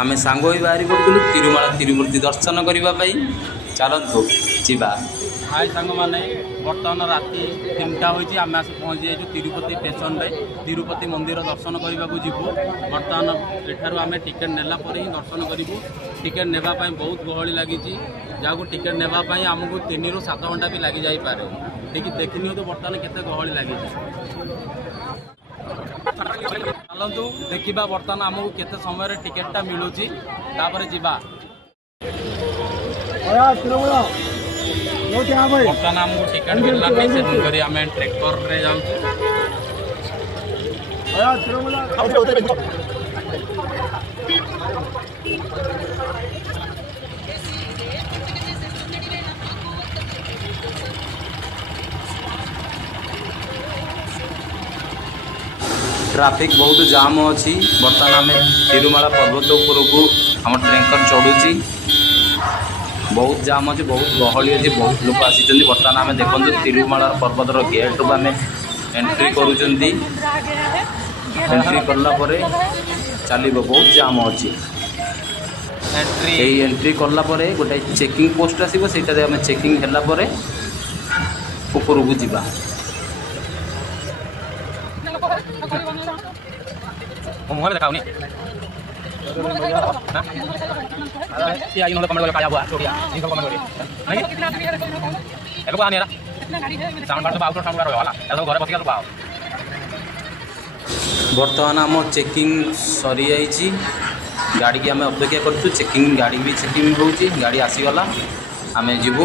आमे सांग होई बाहरी पड़ुलु तिरुमाला तिरुमूर्ति दर्शन करने चलतु जीवा। हाय सांग मैंने बर्तमान राति 3टा होती आम आस पहुँची जाइए तिरुपति स्टेशन रे तिरुपति मंदिर दर्शन करने को जीवु। बर्तमान एठार आम टिकेट नेला पर ही दर्शन करूँ। टिकेट नेबाई बहुत गहली लगी जहाँ को टिकेट नेबाई आमको 3 ରୁ 7 घंटा भी लगी जापे। ठीक देखनी तो बर्तमान केते गहली लगी चलतु देखा बर्तमान आमको केते समय टिकेटा मिलूँ जीवा। बर्तमान आमको टिकेट मिलला से आम ट्रेक्टर रे जाऊँ। ट्रैफिक बहुत जाम अच्छी। बर्तमान आम तिरुमाला पर्वत उपरकू आम ट्रेकर चढ़ुची। बहुत जाम अच्छी बहुत गहली अच्छी बहुत लोग आसी। बर्तमान आम देखो तिरुमाला पर्वतर गेट को आम एंट्री करुँच। एंट्री करला परे चलो बहुत जाम अच्छी। एंट्री करला परे गोटे चेकिंग पोस्ट आसो से आम चेकिंग है उपरकू जीवा। मुहर देखा कमेंट बर्तमान आम चेकिंग सरी जाइए। गाड़ी की आम अपेक्षा करूँ। चेकिंग गाड़ी भी चेकिंग हो गाड़ी आसीगला आम जीवु।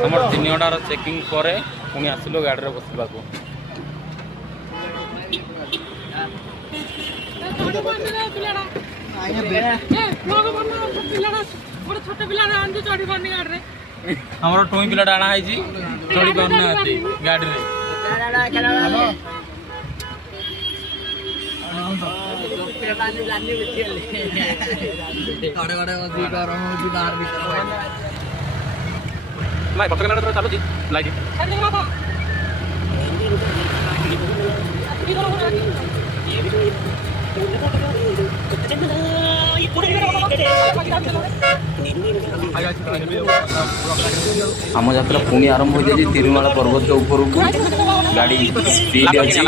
आम 3 घंटार चेकिंग पर पुणी आसिलु गाड़ी में बसवा। हमारा टुई पिलाटा आना है चढ़ी पाना गाड़ी में। चलो लाइट आम यात्रा पुणी आरंभ हो जाए। तिरुमाला पर्वत उपरकू गाड़ी स्पीड अच्छी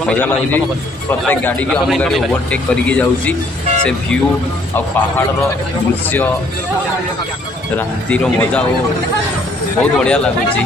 मजा लगे। प्रत्येक गाड़ी की आम गाड़ी ओवरटेक करके जाऊँगी। से व्यू और पहाड़ दृश्य रातिर मजा हो बहुत बढ़िया लगुच।